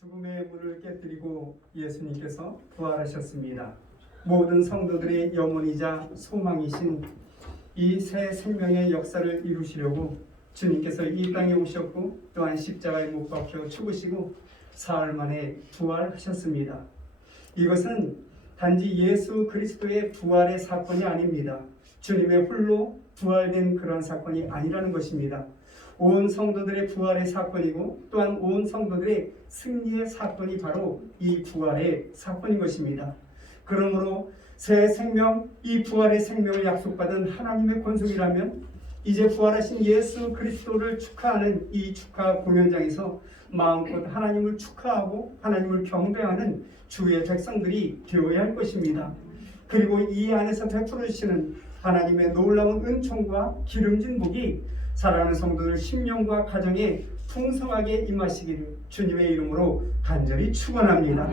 죽음의 문을 깨뜨리고 예수님께서 부활하셨습니다. 모든 성도들의 영혼이자 소망이신 이 새 생명의 역사를 이루시려고 주님께서 이 땅에 오셨고 또한 십자가에 못 박혀 죽으시고 사흘 만에 부활하셨습니다. 이것은 단지 예수 그리스도의 부활의 사건이 아닙니다. 주님의 홀로 부활된 그런 사건이 아니라는 것입니다. 온 성도들의 부활의 사건이고 또한 온 성도들의 승리의 사건이 바로 이 부활의 사건인 것입니다. 그러므로 새 생명, 이 부활의 생명을 약속받은 하나님의 권속이라면 이제 부활하신 예수 그리스도를 축하하는 이 축하 공연장에서 마음껏 하나님을 축하하고 하나님을 경배하는 주의 백성들이 되어야 할 것입니다. 그리고 이 안에서 베풀어 주시는 하나님의 놀라운 은총과 기름진 복이 사랑하는 성도들 심령과 가정에 풍성하게 임하시기를 주님의 이름으로 간절히 축원합니다.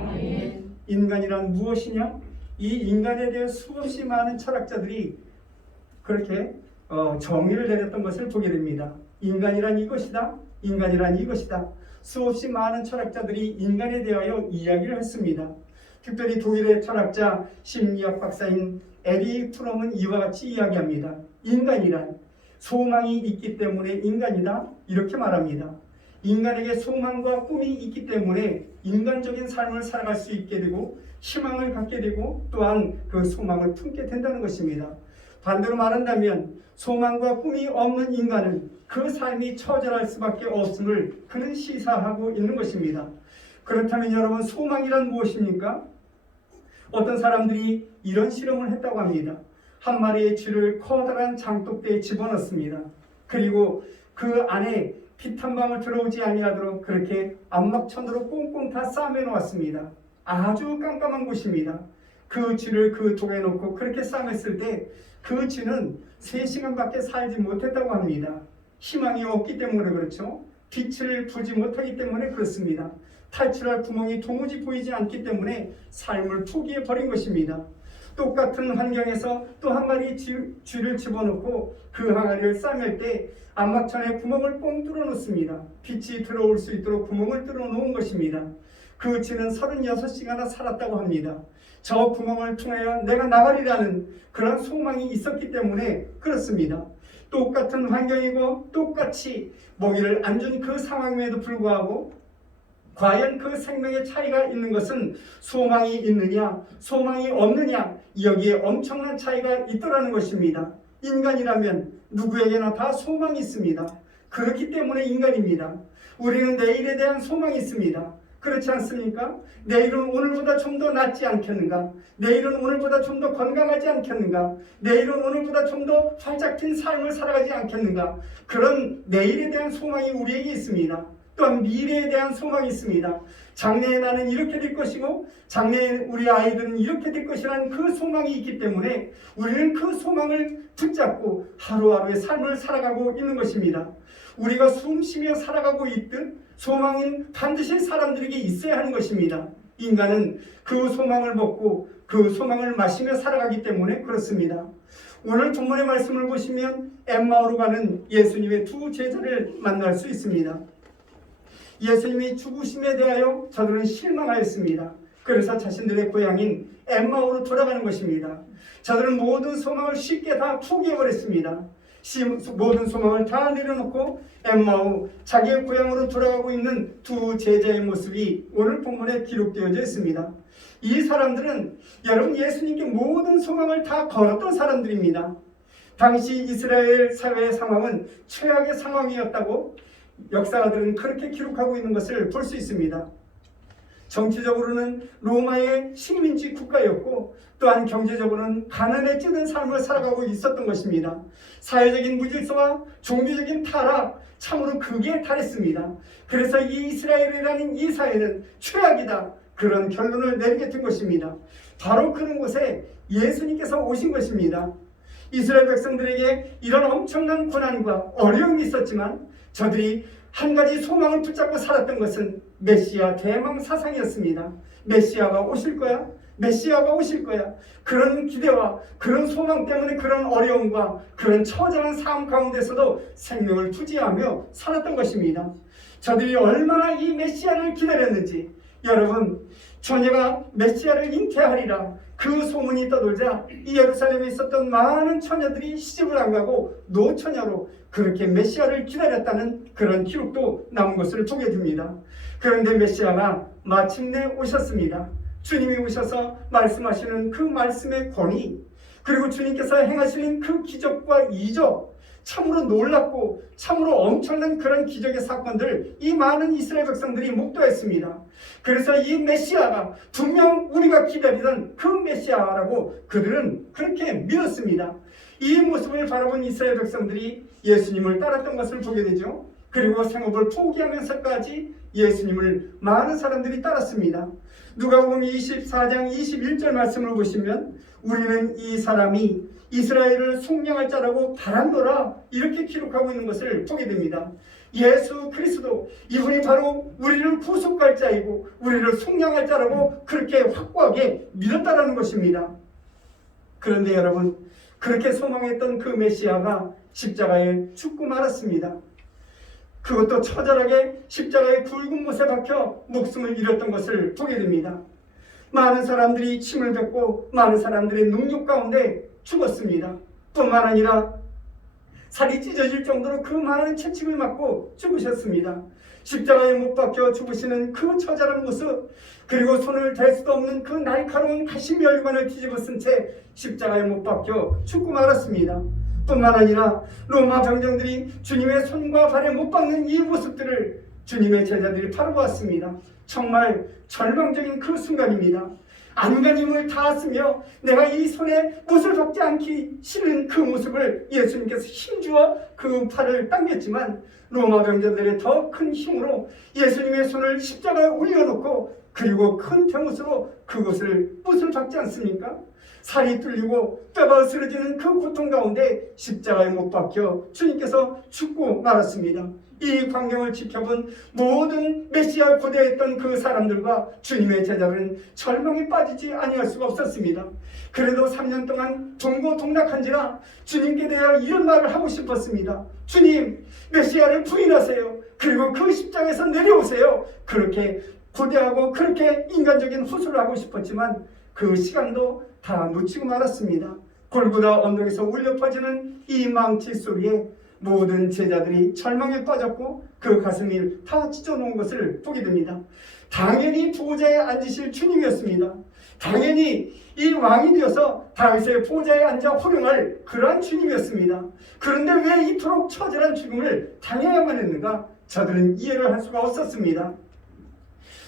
인간이란 무엇이냐? 이 인간에 대해 수없이 많은 철학자들이 그렇게 정의를 내렸던 것을 보게 됩니다. 인간이란 이것이다. 인간이란 이것이다. 수없이 많은 철학자들이 인간에 대하여 이야기를 했습니다. 특별히 독일의 철학자 심리학 박사인 에리 프롬은 이와 같이 이야기합니다. 인간이란 소망이 있기 때문에 인간이다. 이렇게 말합니다. 인간에게 소망과 꿈이 있기 때문에 인간적인 삶을 살아갈 수 있게 되고 희망을 갖게 되고 또한 그 소망을 품게 된다는 것입니다. 반대로 말한다면 소망과 꿈이 없는 인간은 그 삶이 처절할 수밖에 없음을 그는 시사하고 있는 것입니다. 그렇다면 여러분, 소망이란 무엇입니까? 어떤 사람들이 이런 실험을 했다고 합니다. 한 마리의 쥐를 커다란 장독대에 집어넣습니다. 그리고 그 안에 빛 한 방울 들어오지 아니하도록 그렇게 암막천으로 꽁꽁 다 싸매 놓았습니다. 아주 깜깜한 곳입니다. 그 쥐를 그 독에 넣고 그렇게 싸맸을 때 그 쥐는 3시간밖에 살지 못했다고 합니다. 희망이 없기 때문에 그렇죠. 빛을 보지 못하기 때문에 그렇습니다. 탈출할 구멍이 도무지 보이지 않기 때문에 삶을 포기해 버린 것입니다. 똑같은 환경에서 또 한 마리 쥐를 집어넣고 그 항아리를 싸맬 때 암막천에 구멍을 뻥 뚫어 놓습니다. 빛이 들어올 수 있도록 구멍을 뚫어 놓은 것입니다. 그 쥐는 36시간이나 살았다고 합니다. 저 구멍을 통하여 내가 나가리라는 그런 소망이 있었기 때문에 그렇습니다. 똑같은 환경이고 똑같이 먹이를 안 준 그 상황임에도 불구하고 과연 그 생명의 차이가 있는 것은 소망이 있느냐 소망이 없느냐, 여기에 엄청난 차이가 있더라는 것입니다. 인간이라면 누구에게나 다 소망이 있습니다. 그렇기 때문에 인간입니다. 우리는 내일에 대한 소망이 있습니다. 그렇지 않습니까? 내일은 오늘보다 좀 더 낫지 않겠는가? 내일은 오늘보다 좀 더 건강하지 않겠는가? 내일은 오늘보다 좀 더 활짝 핀 삶을 살아가지 않겠는가? 그런 내일에 대한 소망이 우리에게 있습니다. 또한 미래에 대한 소망이 있습니다. 장래에 나는 이렇게 될 것이고 장래에 우리 아이들은 이렇게 될 것이라는 그 소망이 있기 때문에 우리는 그 소망을 붙잡고 하루하루의 삶을 살아가고 있는 것입니다. 우리가 숨쉬며 살아가고 있듯 소망은 반드시 사람들에게 있어야 하는 것입니다. 인간은 그 소망을 먹고 그 소망을 마시며 살아가기 때문에 그렇습니다. 오늘 본문의 말씀을 보시면 엠마오로 가는 예수님의 두 제자를 만날 수 있습니다. 예수님이 죽으심에 대하여 저들은 실망하였습니다. 그래서 자신들의 고향인 엠마오로 돌아가는 것입니다. 저들은 모든 소망을 쉽게 다 포기해버렸습니다. 모든 소망을 다 내려놓고 엠마오, 자기의 고향으로 돌아가고 있는 두 제자의 모습이 오늘 본문에 기록되어져 있습니다. 이 사람들은 여러분, 예수님께 모든 소망을 다 걸었던 사람들입니다. 당시 이스라엘 사회의 상황은 최악의 상황이었다고 역사가들은 그렇게 기록하고 있는 것을 볼 수 있습니다. 정치적으로는 로마의 식민지 국가였고 또한 경제적으로는 가난에 찌든 삶을 살아가고 있었던 것입니다. 사회적인 무질서와 종교적인 타락, 참으로 극에 달했습니다. 그래서 이 이스라엘이라는 이 사회는 최악이다, 그런 결론을 내리게 된 것입니다. 바로 그런 곳에 예수님께서 오신 것입니다. 이스라엘 백성들에게 이런 엄청난 고난과 어려움이 있었지만 저들이 한 가지 소망을 붙잡고 살았던 것은 메시아 대망 사상이었습니다. 메시아가 오실 거야? 메시아가 오실 거야. 그런 기대와 그런 소망 때문에 그런 어려움과 그런 처절한 삶 가운데서도 생명을 투지하며 살았던 것입니다. 저들이 얼마나 이 메시아를 기다렸는지, 여러분, 처녀가 메시아를 잉태하리라 그 소문이 떠돌자 이 예루살렘에 있었던 많은 처녀들이 시집을 안 가고 노처녀로 그렇게 메시아를 기다렸다는 그런 기록도 남은 것을 보게 됩니다. 그런데 메시아가 마침내 오셨습니다. 주님이 오셔서 말씀하시는 그 말씀의 권위, 그리고 주님께서 행하시는 그 기적과 이적, 참으로 놀랍고 참으로 엄청난 그런 기적의 사건들, 이 많은 이스라엘 백성들이 목도했습니다. 그래서 이 메시아가 분명 우리가 기다리던 그 메시아라고 그들은 그렇게 믿었습니다. 이 모습을 바라본 이스라엘 백성들이 예수님을 따랐던 것을 보게 되죠. 그리고 생업을 포기하면서까지 예수님을 많은 사람들이 따랐습니다. 누가복음 24장 21절 말씀을 보시면 우리는 이 사람이 이스라엘을 속량할 자라고 바란도라 이렇게 기록하고 있는 것을 보게 됩니다. 예수 그리스도, 이분이 바로 우리를 구속할 자이고 우리를 속량할 자라고 그렇게 확고하게 믿었다라는 것입니다. 그런데 여러분, 그렇게 소망했던 그 메시아가 십자가에 죽고 말았습니다. 그것도 처절하게 십자가의 굵은 못에 박혀 목숨을 잃었던 것을 보게 됩니다. 많은 사람들이 침을 뱉고 많은 사람들의 능력 가운데 죽었습니다. 뿐만 아니라 살이 찢어질 정도로 그 많은 채찍을 맞고 죽으셨습니다. 십자가에 못 박혀 죽으시는 그 처절한 모습, 그리고 손을 댈 수도 없는 그 날카로운 가시멸관을 뒤집어 쓴 채 십자가에 못 박혀 죽고 말았습니다. 뿐만 아니라 로마 병정들이 주님의 손과 발에 못 박는 이 모습들을 주님의 제자들이 바라보았습니다. 정말 절망적인 그 순간입니다. 안간힘을 다하으며 내가 이 손에 못을 박지 않기 싫은 그 모습을 예수님께서 힘주어 그 팔을 당겼지만 로마 병정들의 더 큰 힘으로 예수님의 손을 십자가에 올려놓고 그리고 큰 대못으로 그것을 못을 박지 않습니까? 살이 뚫리고 뼈가 쓰러지는 그 고통 가운데 십자가에 못 박혀 주님께서 죽고 말았습니다. 이 광경을 지켜본 모든 메시아를 고대했던 그 사람들과 주님의 제자들은 절망에 빠지지 아니할 수가 없었습니다. 그래도 3년 동안 동고동락한지라 주님께 대하여 이런 말을 하고 싶었습니다. 주님, 메시아를 부인하세요. 그리고 그 십자가에서 내려오세요. 그렇게 고대하고 그렇게 인간적인 호소를 하고 싶었지만 그 시간도 다 놓치고 말았습니다. 골고다 언덕에서 울려 퍼지는 이 망치 소리에 모든 제자들이 절망에 빠졌고 그 가슴이 다 찢어놓은 것을 보게 됩니다. 당연히 보좌에 앉으실 주님이었습니다. 당연히 이 왕이 되어서 다윗의 보좌에 앉아 호령할 그러한 주님이었습니다. 그런데 왜 이토록 처절한 죽음을 당해야만 했는가? 저들은 이해를 할 수가 없었습니다.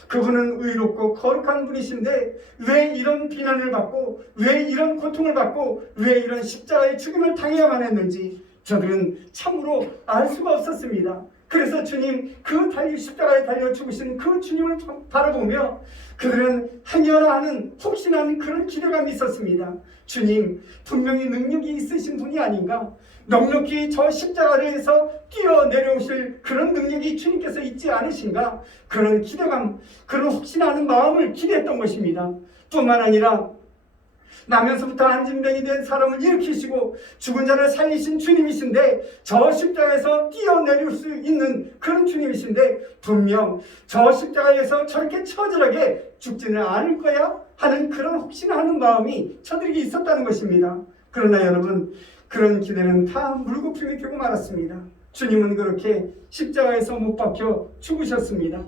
그분은 의롭고 거룩한 분이신데 왜 이런 비난을 받고 왜 이런 고통을 받고 왜 이런 십자가의 죽임을 당해야만 했는지 저들은 참으로 알 수가 없었습니다. 그래서 주님, 그 십자가에 달려 죽으신 그 주님을 바라보며 그들은 행여라 하는 혹시나 그런 기대감이 있었습니다. 주님, 분명히 능력이 있으신 분이 아닌가? 넉넉히 저 십자가에서 뛰어내려오실 그런 능력이 주님께서 있지 않으신가? 그런 기대감, 그런 혹시나 하는 마음을 기대했던 것입니다. 뿐만 아니라 나면서부터 안진병이 된 사람을 일으키시고 죽은 자를 살리신 주님이신데 저 십자가에서 뛰어내릴 수 있는 그런 주님이신데 분명 저 십자가에서 저렇게 처절하게 죽지는 않을 거야 하는 그런 혹시나 하는 마음이 저들에게 있었다는 것입니다. 그러나 여러분, 그런 기대는 다 물거품이 되고 말았습니다. 주님은 그렇게 십자가에서 못 박혀 죽으셨습니다.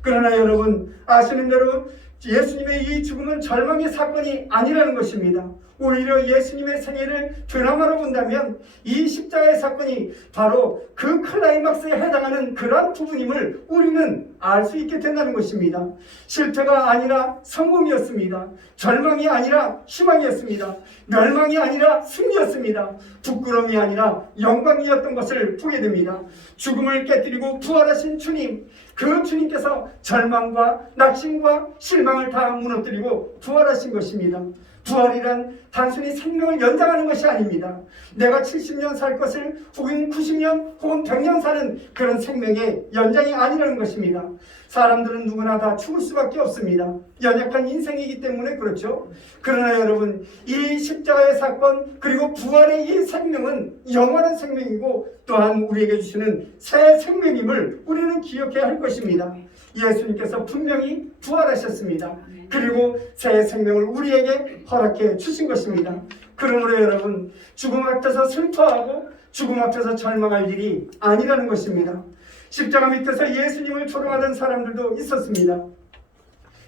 그러나 여러분, 아시는 대로 예수님의 이 죽음은 절망의 사건이 아니라는 것입니다. 오히려 예수님의 생애를 드라마로 본다면 이 십자가의 사건이 바로 그 클라이막스에 해당하는 그러한 부분임을 우리는 알 수 있게 된다는 것입니다. 실패가 아니라 성공이었습니다. 절망이 아니라 희망이었습니다. 멸망이 아니라 승리였습니다. 부끄러움이 아니라 영광이었던 것을 보게 됩니다. 죽음을 깨뜨리고 부활하신 주님, 그 주님께서 절망과 낙심과 실망을 다 무너뜨리고 부활하신 것입니다. 부활이란 단순히 생명을 연장하는 것이 아닙니다. 내가 70년 살 것을 혹은 90년 혹은 100년 사는 그런 생명의 연장이 아니라는 것입니다. 사람들은 누구나 다 죽을 수밖에 없습니다. 연약한 인생이기 때문에 그렇죠. 그러나 여러분, 이 십자가의 사건 그리고 부활의 이 생명은 영원한 생명이고 또한 우리에게 주시는 새 생명임을 우리는 기억해야 할 것입니다. 예수님께서 분명히 부활하셨습니다. 그리고 새 생명을 우리에게 허락해 주신 것입니다. 그러므로 여러분, 죽음 앞에서 슬퍼하고 죽음 앞에서 절망할 일이 아니라는 것입니다. 십자가 밑에서 예수님을 조롱하던 사람들도 있었습니다.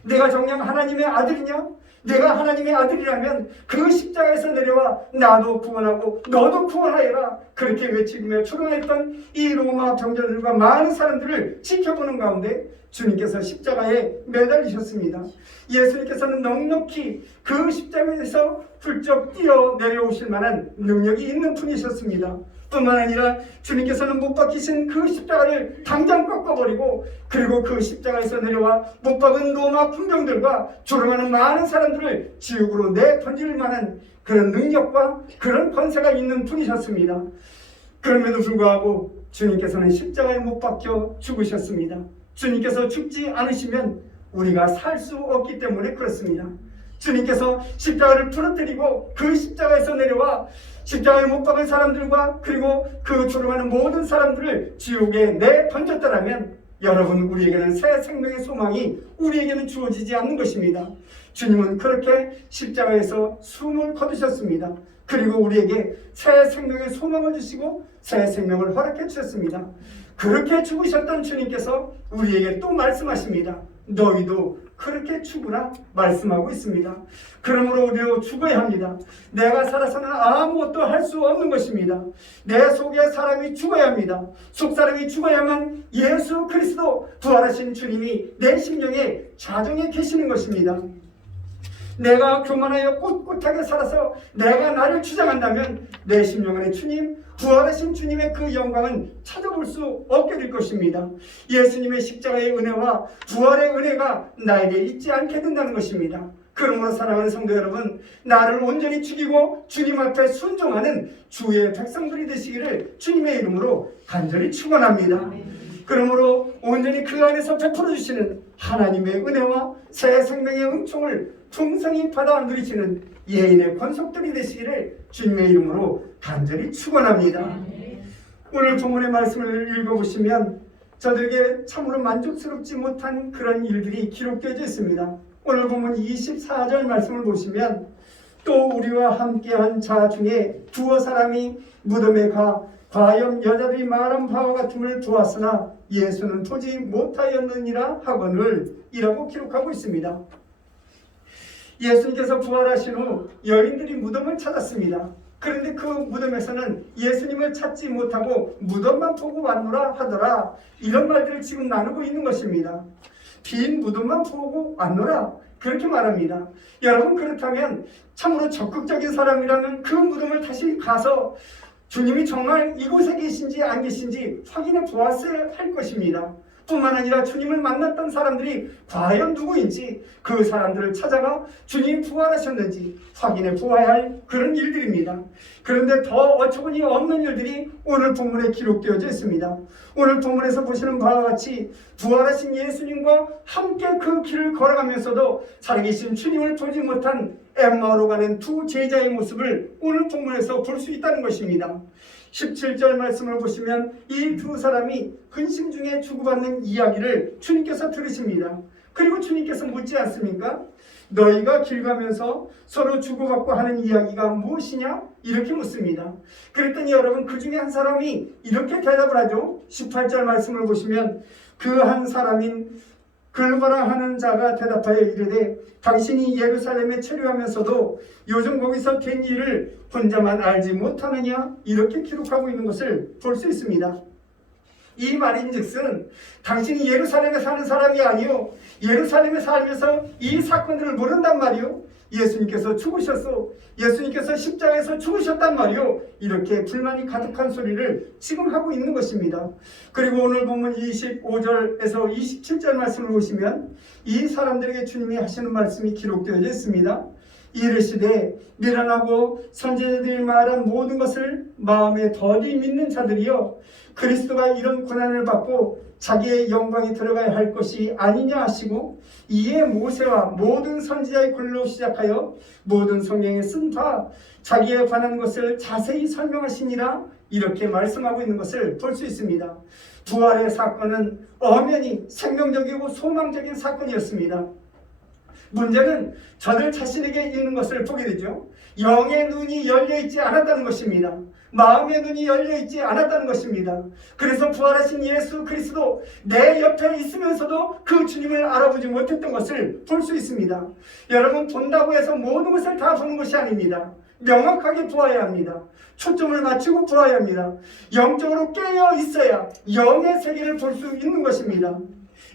내가 정녕 하나님의 아들이냐? 내가 하나님의 아들이라면 그 십자가에서 내려와 나도 구원하고 너도 구원하여라, 그렇게 외치며 조롱했던 이 로마 병자들과 많은 사람들을 지켜보는 가운데 주님께서 십자가에 매달리셨습니다. 예수님께서는 넉넉히 그 십자가에서 훌쩍 뛰어 내려오실 만한 능력이 있는 분이셨습니다. 뿐만 아니라 주님께서는 못 박히신 그 십자가를 당장 꺾어버리고 그리고 그 십자가에서 내려와 못 박은 로마 군병들과 조롱하는 많은 사람들을 지옥으로 내던질 만한 그런 능력과 그런 권세가 있는 분이셨습니다. 그럼에도 불구하고 주님께서는 십자가에 못 박혀 죽으셨습니다. 주님께서 죽지 않으시면 우리가 살 수 없기 때문에 그렇습니다. 주님께서 십자가를 부러뜨리고 그 십자가에서 내려와 십자가에 못 박은 사람들과 그리고 그 조롱하는 모든 사람들을 지옥에 내던졌더라면 여러분, 우리에게는 새 생명의 소망이 우리에게는 주어지지 않는 것입니다. 주님은 그렇게 십자가에서 숨을 거두셨습니다. 그리고 우리에게 새 생명의 소망을 주시고 새 생명을 허락해 주셨습니다. 그렇게 죽으셨던 주님께서 우리에게 또 말씀하십니다. 너희도 그렇게 죽으라 말씀하고 있습니다. 그러므로 우리도 죽어야 합니다. 내가 살아서는 아무것도 할 수 없는 것입니다. 내 속에 사람이 죽어야 합니다. 속사람이 죽어야만 예수 그리스도 부활하신 주님이 내 심령에 자정해 계시는 것입니다. 내가 교만하여 꿋꿋하게 살아서 내가 나를 주장한다면 내 심령 안에 주님, 부활하신 주님의 그 영광은 찾아볼 수 없게 될 것입니다. 예수님의 십자가의 은혜와 부활의 은혜가 나에게 있지 않게 된다는 것입니다. 그러므로 사랑하는 성도 여러분, 나를 온전히 죽이고 주님 앞에 순종하는 주의 백성들이 되시기를 주님의 이름으로 간절히 축원합니다. 그러므로 온전히 그 안에서 베풀어 주시는 하나님의 은혜와 새 생명의 은총을 풍성히 받아 누리시는 예인의 권속들이 되시기를 주님의 이름으로 간절히 축원합니다. 오늘 본문의 말씀을 읽어보시면 저들에게 참으로 만족스럽지 못한 그런 일들이 기록되어 있습니다. 오늘 본문 24절 말씀을 보시면 또 우리와 함께한 자 중에 두어 사람이 무덤에 가 과연 여자들이 말한 바와 같음을 보았으나 예수는 보지 못하였느니라 하거늘 이라고 기록하고 있습니다. 예수님께서 부활하신 후 여인들이 무덤을 찾았습니다. 그런데 그 무덤에서는 예수님을 찾지 못하고 무덤만 보고 왔노라 하더라, 이런 말들을 지금 나누고 있는 것입니다. 빈 무덤만 보고 왔노라, 그렇게 말합니다. 여러분, 그렇다면 참으로 적극적인 사람이라면 그 무덤을 다시 가서 주님이 정말 이곳에 계신지 안 계신지 확인해 보았어야 할 것입니다. 뿐만 아니라 주님을 만났던 사람들이 과연 누구인지 그 사람들을 찾아가 주님 부활하셨는지 확인해 보아야 할 그런 일들입니다. 그런데 더 어처구니 없는 일들이 오늘 본문에 기록되어져 있습니다. 오늘 본문에서 보시는 바와 같이 부활하신 예수님과 함께 그 길을 걸어가면서도 살아계신 주님을 보지 못한 엠마오로 가는 두 제자의 모습을 오늘 본문에서 볼 수 있다는 것입니다. 17절 말씀을 보시면 이 두 사람이 근심 중에 주고받는 이야기를 주님께서 들으십니다. 그리고 주님께서 묻지 않습니까? 너희가 길 가면서 서로 주고받고 하는 이야기가 무엇이냐? 이렇게 묻습니다. 그랬더니 여러분, 그 중에 한 사람이 이렇게 대답을 하죠. 18절 말씀을 보시면 그 한 사람인 글바라 하는 자가 대답하여 이르되 당신이 예루살렘에 체류하면서도 요즘 거기서 된 일을 혼자만 알지 못하느냐? 이렇게 기록하고 있는 것을 볼 수 있습니다. 이 말인즉슨 당신이 예루살렘에 사는 사람이 아니요 예루살렘에 살면서 이 사건들을 모른단 말이요, 예수님께서 죽으셨소, 예수님께서 십자가에서 죽으셨단 말이요, 이렇게 불만이 가득한 소리를 지금 하고 있는 것입니다. 그리고 오늘 본문 25절에서 27절 말씀을 보시면 이 사람들에게 주님이 하시는 말씀이 기록되어 있습니다. 이르시되 미련하고 선지자들이 말한 모든 것을 마음에 더디 믿는 자들이여 그리스도가 이런 고난을 받고 자기의 영광에 들어가야 할 것이 아니냐 하시고 이에 모세와 모든 선지자의 글로 시작하여 모든 성경에 쓴 바 자기에 관한 것을 자세히 설명하시니라 이렇게 말씀하고 있는 것을 볼 수 있습니다. 부활의 사건은 엄연히 생명적이고 소망적인 사건이었습니다. 문제는 저들 자신에게 있는 것을 보게 되죠. 영의 눈이 열려있지 않았다는 것입니다. 마음의 눈이 열려있지 않았다는 것입니다. 그래서 부활하신 예수 그리스도 내 옆에 있으면서도 그 주님을 알아보지 못했던 것을 볼 수 있습니다. 여러분, 본다고 해서 모든 것을 다 보는 것이 아닙니다. 명확하게 보아야 합니다. 초점을 맞추고 보아야 합니다. 영적으로 깨어 있어야 영의 세계를 볼 수 있는 것입니다.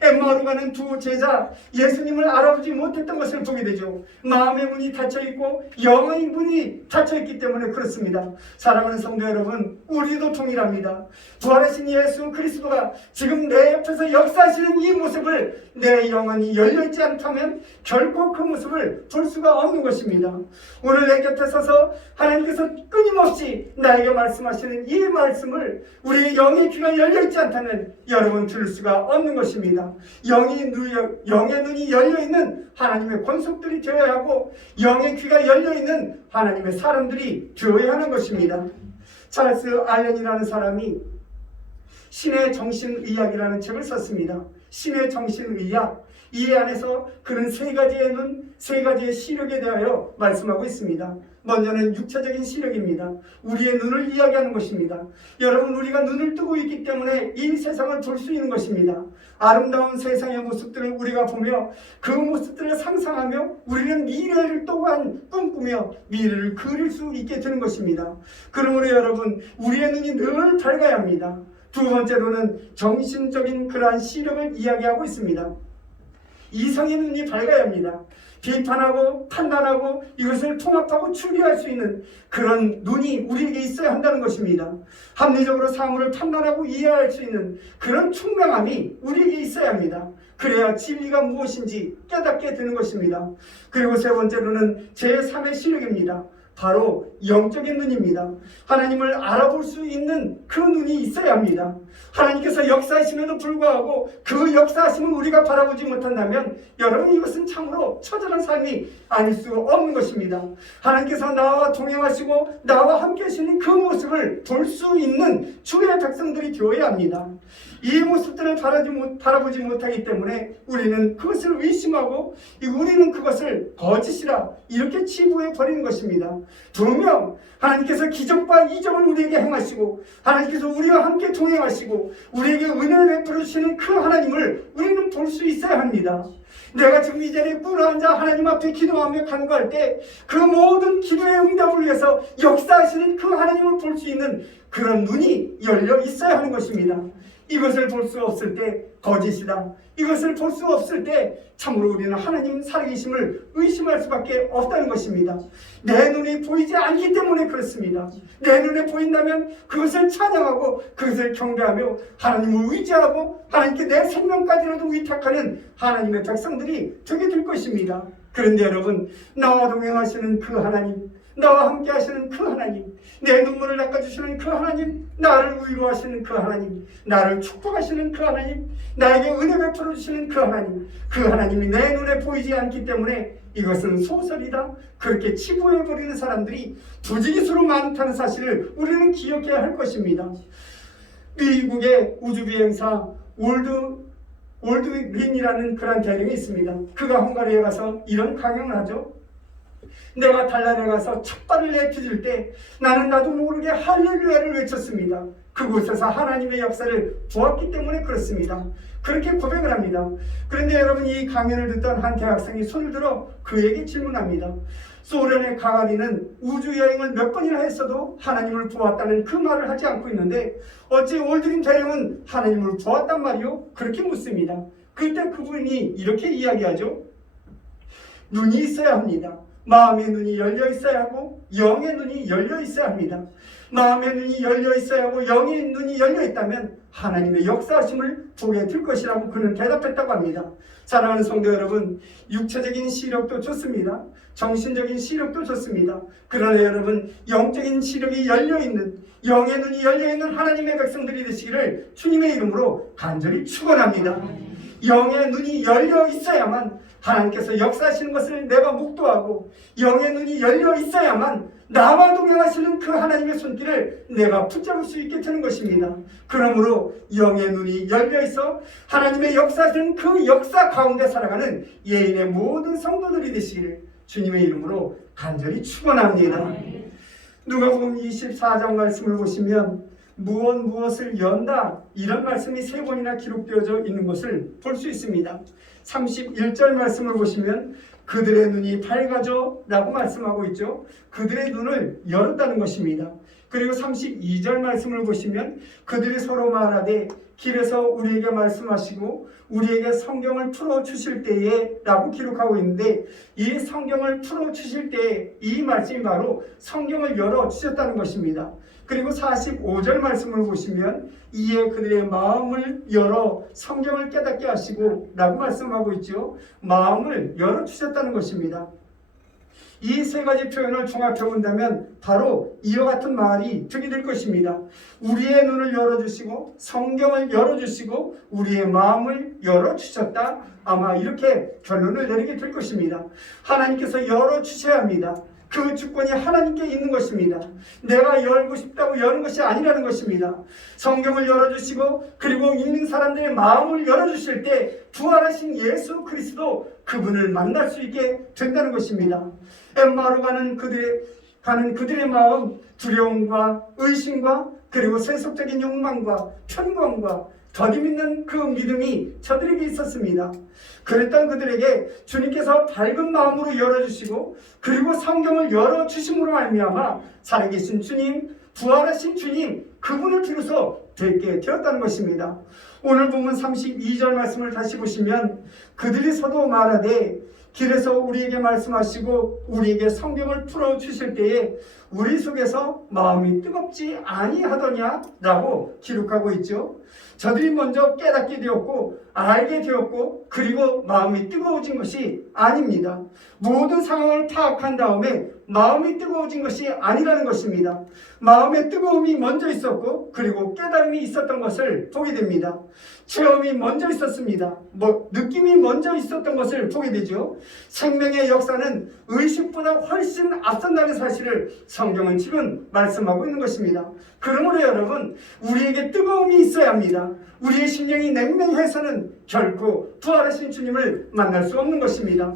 엠마오로 가는 두 제자, 예수님을 알아보지 못했던 것을 보게 되죠. 마음의 문이 닫혀있고 영의 문이 닫혀있기 때문에 그렇습니다. 사랑하는 성도 여러분, 우리도 동일합니다. 부활하신 예수 그리스도가 지금 내 옆에서 역사하시는 이 모습을 내 영혼이 열려있지 않다면 결코 그 모습을 볼 수가 없는 것입니다. 오늘 내 곁에 서서 하나님께서 끊임없이 나에게 말씀하시는 이 말씀을 우리의 영의 귀가 열려있지 않다면 여러분 들을 수가 없는 것입니다. 영의 눈이 열려있는 하나님의 권속들이 되어야 하고 영의 귀가 열려있는 하나님의 사람들이 되어야 하는 것입니다. 찰스 알렌이라는 사람이 신의 정신의학이라는 책을 썼습니다. 신의 정신의학, 이 안에서 그는 세 가지의 눈, 세 가지의 시력에 대하여 말씀하고 있습니다. 먼저는 육체적인 시력입니다. 우리의 눈을 이야기하는 것입니다. 여러분, 우리가 눈을 뜨고 있기 때문에 이 세상을 볼 수 있는 것입니다. 아름다운 세상의 모습들을 우리가 보며 그 모습들을 상상하며 우리는 미래를 또한 꿈꾸며 미래를 그릴 수 있게 되는 것입니다. 그러므로 여러분, 우리의 눈이 늘 밝아야 합니다. 두 번째로는 정신적인 그러한 시력을 이야기하고 있습니다. 이성의 눈이 밝아야 합니다. 비판하고 판단하고 이것을 통합하고 추리할 수 있는 그런 눈이 우리에게 있어야 한다는 것입니다. 합리적으로 사물을 판단하고 이해할 수 있는 그런 총명함이 우리에게 있어야 합니다. 그래야 진리가 무엇인지 깨닫게 되는 것입니다. 그리고 세 번째로는 제3의 시력입니다. 바로 영적인 눈입니다. 하나님을 알아볼 수 있는 그 눈이 있어야 합니다. 하나님께서 역사하심에도 불구하고 그 역사하심을 우리가 바라보지 못한다면 여러분, 이것은 참으로 처절한 삶이 아닐 수 없는 것입니다. 하나님께서 나와 동행하시고 나와 함께 하시는 그 모습을 볼 수 있는 주의 백성들이 되어야 합니다. 이 모습들을 바라보지 못하기 때문에 우리는 그것을 의심하고 우리는 그것을 거짓이라 이렇게 치부해 버리는 것입니다. 분명 하나님께서 기적과 이적을 우리에게 행하시고 하나님께서 우리와 함께 동행하시고 우리에게 은혜를 베풀어 주시는 그 하나님을 우리는 볼 수 있어야 합니다. 내가 지금 이 자리에 꿇어앉아 하나님 앞에 기도하며 간구할 때 그 모든 기도의 응답을 위해서 역사하시는 그 하나님을 볼 수 있는 그런 눈이 열려 있어야 하는 것입니다. 이것을 볼 수 없을 때 거짓이다. 이것을 볼 수 없을 때 참으로 우리는 하나님 살아계심을 의심할 수밖에 없다는 것입니다. 내 눈이 보이지 않기 때문에 그렇습니다. 내 눈에 보인다면 그것을 찬양하고 그것을 경배하며 하나님을 의지하고 하나님께 내 생명까지라도 위탁하는 하나님의 백성들이 되게 될 것입니다. 그런데 여러분, 나와 동행하시는 그 하나님, 나와 함께 하시는 그 하나님, 내 눈물을 닦아주시는 그 하나님, 나를 위로하시는 그 하나님, 나를 축복하시는 그 하나님, 나에게 은혜 베풀어 주시는 그 하나님이 내 눈에 보이지 않기 때문에 이것은 소설이다, 그렇게 치부해버리는 사람들이 부지기수로 많다는 사실을 우리는 기억해야 할 것입니다. 미국의 우주비행사 올드린이라는 그런 대령이 있습니다. 그가 헝가리에 가서 이런 강연을 하죠. 내가 달날에 가서 첫 발을 내딛을 때 나는 나도 모르게 할렐루야를 외쳤습니다. 그곳에서 하나님의 역사를 보았기 때문에 그렇습니다. 그렇게 고백을 합니다. 그런데 여러분, 이 강연을 듣던 한 대학생이 손을 들어 그에게 질문합니다. 소련의 가가린은 우주여행을 몇 번이나 했어도 하나님을 보았다는 그 말을 하지 않고 있는데 어찌 올드린 대령은 하나님을 보았단 말이요? 그렇게 묻습니다. 그때 그분이 이렇게 이야기하죠. 눈이 있어야 합니다. 마음의 눈이 열려 있어야 하고 영의 눈이 열려 있어야 합니다. 마음의 눈이 열려 있어야 하고 영의 눈이 열려 있다면 하나님의 역사하심을 보게 될 것이라고 그는 대답했다고 합니다. 사랑하는 성도 여러분, 육체적인 시력도 좋습니다. 정신적인 시력도 좋습니다. 그러나 여러분, 영적인 시력이 열려있는, 영의 눈이 열려있는 하나님의 백성들이 되시기를 주님의 이름으로 간절히 축원합니다. 영의 눈이 열려 있어야만 하나님께서 역사하시는 것을 내가 목도하고, 영의 눈이 열려 있어야만 나와 동행하시는 그 하나님의 손길을 내가 붙잡을 수 있게 되는 것입니다. 그러므로 영의 눈이 열려 있어 하나님의 역사하시는 그 역사 가운데 살아가는 예인의 모든 성도들이 되시기를 주님의 이름으로 간절히 축원합니다. 누가복음 24장 말씀을 보시면 무엇을 연다, 이런 말씀이 3번이나 기록되어져 있는 것을 볼 수 있습니다. 31절 말씀을 보시면 그들의 눈이 밝아져 라고 말씀하고 있죠. 그들의 눈을 열었다는 것입니다. 그리고 32절 말씀을 보시면 그들이 서로 말하되 길에서 우리에게 말씀하시고 우리에게 성경을 풀어주실 때에 라고 기록하고 있는데, 이 성경을 풀어주실 때에 이 말씀이 바로 성경을 열어주셨다는 것입니다. 그리고 45절 말씀을 보시면 이에 그들의 마음을 열어 성경을 깨닫게 하시고 라고 말씀하고 있죠. 마음을 열어주셨다는 것입니다. 이 3가지 표현을 종합해 본다면 바로 이와 같은 말이 되게 될 것입니다. 우리의 눈을 열어주시고 성경을 열어주시고 우리의 마음을 열어주셨다, 아마 이렇게 결론을 내리게 될 것입니다. 하나님께서 열어주셔야 합니다. 그 주권이 하나님께 있는 것입니다. 내가 열고 싶다고 여는 것이 아니라는 것입니다. 성경을 열어주시고 그리고 읽는 사람들의 마음을 열어주실 때 부활하신 예수 그리스도, 그분을 만날 수 있게 된다는 것입니다. 엠마오로 가는 그들의 마음, 두려움과 의심과 그리고 세속적인 욕망과 편견과 더디 믿는 그 믿음이 저들에게 있었습니다. 그랬던 그들에게 주님께서 밝은 마음으로 열어주시고 그리고 성경을 열어주심으로 말미암아 살아계신 주님, 부활하신 주님, 그분을 비로소 뵙게 되었다는 것입니다. 오늘 본문 32절 말씀을 다시 보시면 그들이 서로 말하되 길에서 우리에게 말씀하시고 우리에게 성경을 풀어주실 때에 우리 속에서 마음이 뜨겁지 아니하더냐 라고 기록하고 있죠. 저들이 먼저 깨닫게 되었고 알게 되었고 그리고 마음이 뜨거워진 것이 아닙니다. 모든 상황을 파악한 다음에 마음이 뜨거워진 것이 아니라는 것입니다. 마음의 뜨거움이 먼저 있었고 그리고 깨달음이 있었던 것을 보게 됩니다. 체험이 먼저 있었습니다. 느낌이 먼저 있었던 것을 보게 되죠. 생명의 역사는 의식보다 훨씬 앞선다는 사실을 성경은 지금 말씀하고 있는 것입니다. 그러므로 여러분, 우리에게 뜨거움이 있어야 합니다. 우리의 심령이 냉랭해서는 결코 부활하신 주님을 만날 수 없는 것입니다.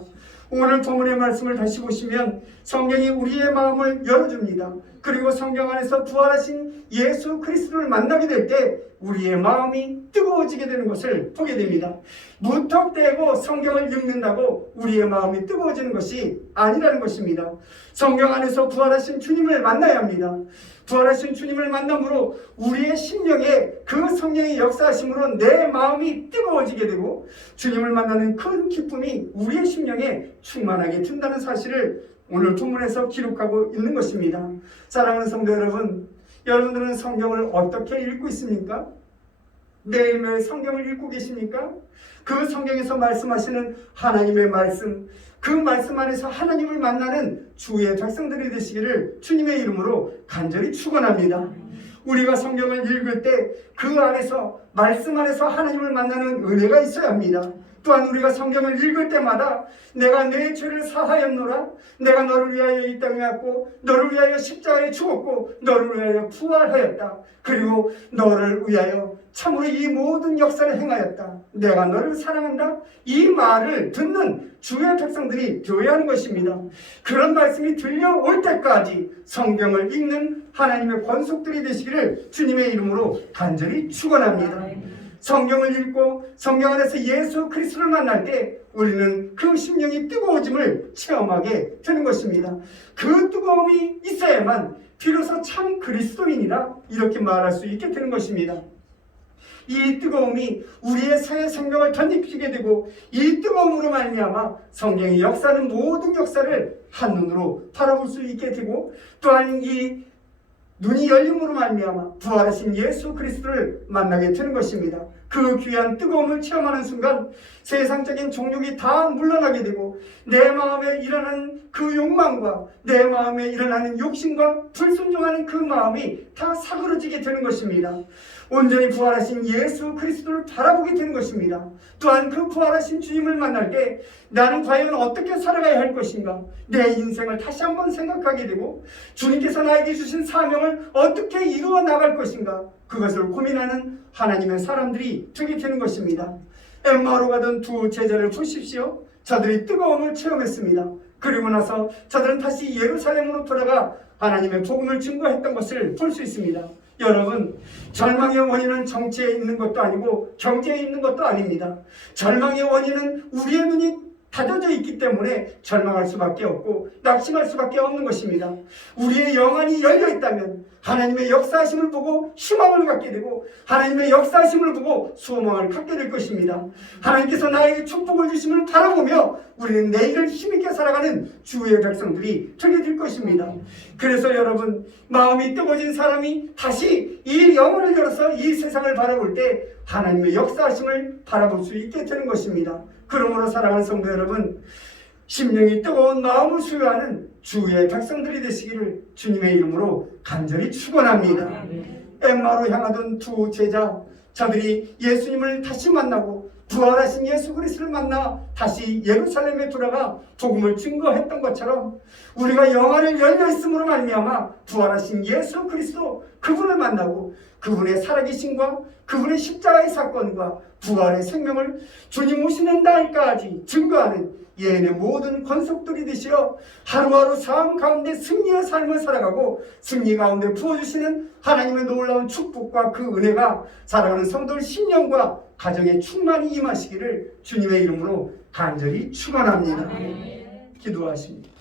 오늘 본문의 말씀을 다시 보시면 성경이 우리의 마음을 열어줍니다. 그리고 성경 안에서 부활하신 예수 그리스도를 만나게 될 때 우리의 마음이 뜨거워지게 되는 것을 보게 됩니다. 무턱대고 성경을 읽는다고 우리의 마음이 뜨거워지는 것이 아니라는 것입니다. 성경 안에서 부활하신 주님을 만나야 합니다. 부활하신 주님을 만남으로 우리의 심령에 그 성령의 역사하심으로 내 마음이 뜨거워지게 되고 주님을 만나는 큰 기쁨이 우리의 심령에 충만하게 된다는 사실을 오늘 본문에서 기록하고 있는 것입니다. 사랑하는 성도 여러분, 여러분들은 성경을 어떻게 읽고 있습니까? 매일매일 성경을 읽고 계십니까? 그 성경에서 말씀하시는 하나님의 말씀, 그 말씀 안에서 하나님을 만나는 주의 백성들이 되시기를 주님의 이름으로 간절히 축원합니다. 우리가 성경을 읽을 때 그 안에서, 말씀 안에서 하나님을 만나는 은혜가 있어야 합니다. 또한 우리가 성경을 읽을 때마다 내가 내 죄를 사하였노라, 내가 너를 위하여 이 땅에 왔고 너를 위하여 십자가에 죽었고 너를 위하여 부활하였다, 그리고 너를 위하여 참으로 이 모든 역사를 행하였다, 내가 너를 사랑한다, 이 말을 듣는 주의 백성들이 되어야 하는 것입니다. 그런 말씀이 들려올 때까지 성경을 읽는 하나님의 권속들이 되시기를 주님의 이름으로 간절히 축원합니다. 성경을 읽고 성경 안에서 예수 그리스도를 만날 때 우리는 그 심령이 뜨거워짐을 체험하게 되는 것입니다. 그 뜨거움이 있어야만 비로소 참 그리스도인이라 이렇게 말할 수 있게 되는 것입니다. 이 뜨거움이 우리의 새 생명을 덧입히게 되고 이 뜨거움으로 말미암아 성령의 역사는 모든 역사를 한눈으로 바라볼 수 있게 되고 또한 이 눈이 열림으로 말미암아 부활하신 예수 그리스도를 만나게 되는 것입니다. 그 귀한 뜨거움을 체험하는 순간 세상적인 종욕이 다 물러나게 되고 내 마음에 일어나는 그 욕망과 내 마음에 일어나는 욕심과 불순종하는 그 마음이 다 사그러지게 되는 것입니다. 온전히 부활하신 예수 그리스도를 바라보게 되는 것입니다. 또한 그 부활하신 주님을 만날 때 나는 과연 어떻게 살아가야 할 것인가, 내 인생을 다시 한번 생각하게 되고 주님께서 나에게 주신 사명을 어떻게 이루어 나갈 것인가, 그것을 고민하는 하나님의 사람들이 되게 되는 것입니다. 엠마오로 가던 두 제자를 보십시오. 저들이 뜨거움을 체험했습니다. 그리고 나서 저들은 다시 예루살렘으로 돌아가 하나님의 복음을 증거했던 것을 볼 수 있습니다. 여러분, 절망의 원인은 정치에 있는 것도 아니고 경제에 있는 것도 아닙니다. 절망의 원인은 우리의 눈이 닫혀져 있기 때문에 절망할 수밖에 없고 낙심할 수밖에 없는 것입니다. 우리의 영안이 열려 있다면 하나님의 역사하심을 보고 희망을 갖게 되고 하나님의 역사하심을 보고 소망을 갖게 될 것입니다. 하나님께서 나에게 축복을 주심을 바라보며 우리는 내일을 힘있게 살아가는 주의 백성들이 되게 될 것입니다. 그래서 여러분, 마음이 뜨거워진 사람이 다시 이 영혼을 열어서 이 세상을 바라볼 때 하나님의 역사하심을 바라볼 수 있게 되는 것입니다. 그러므로 사랑하는 성도 여러분, 심령이 뜨거운 마음을 수요하는 주의 백성들이 되시기를 주님의 이름으로 간절히 축원합니다. 엠마로 향하던 두 제자, 저들이 예수님을 다시 만나고 부활하신 예수 그리스도를 만나 다시 예루살렘에 돌아가 복음을 증거했던 것처럼 우리가 영안을 열려 있음으로 말미암아 부활하신 예수 그리스도, 그분을 만나고 그분의 살아계심과 그분의 십자가의 사건과 부활의 생명을 주님 오시는 날까지 증거하는 예언의 모든 권속들이 되시어 하루하루 삶 가운데 승리의 삶을 살아가고 승리 가운데 부어주시는 하나님의 놀라운 축복과 그 은혜가 사랑하는 성도들 신령과 가정에 충만히 임하시기를 주님의 이름으로 간절히 축원합니다. 기도하십니다.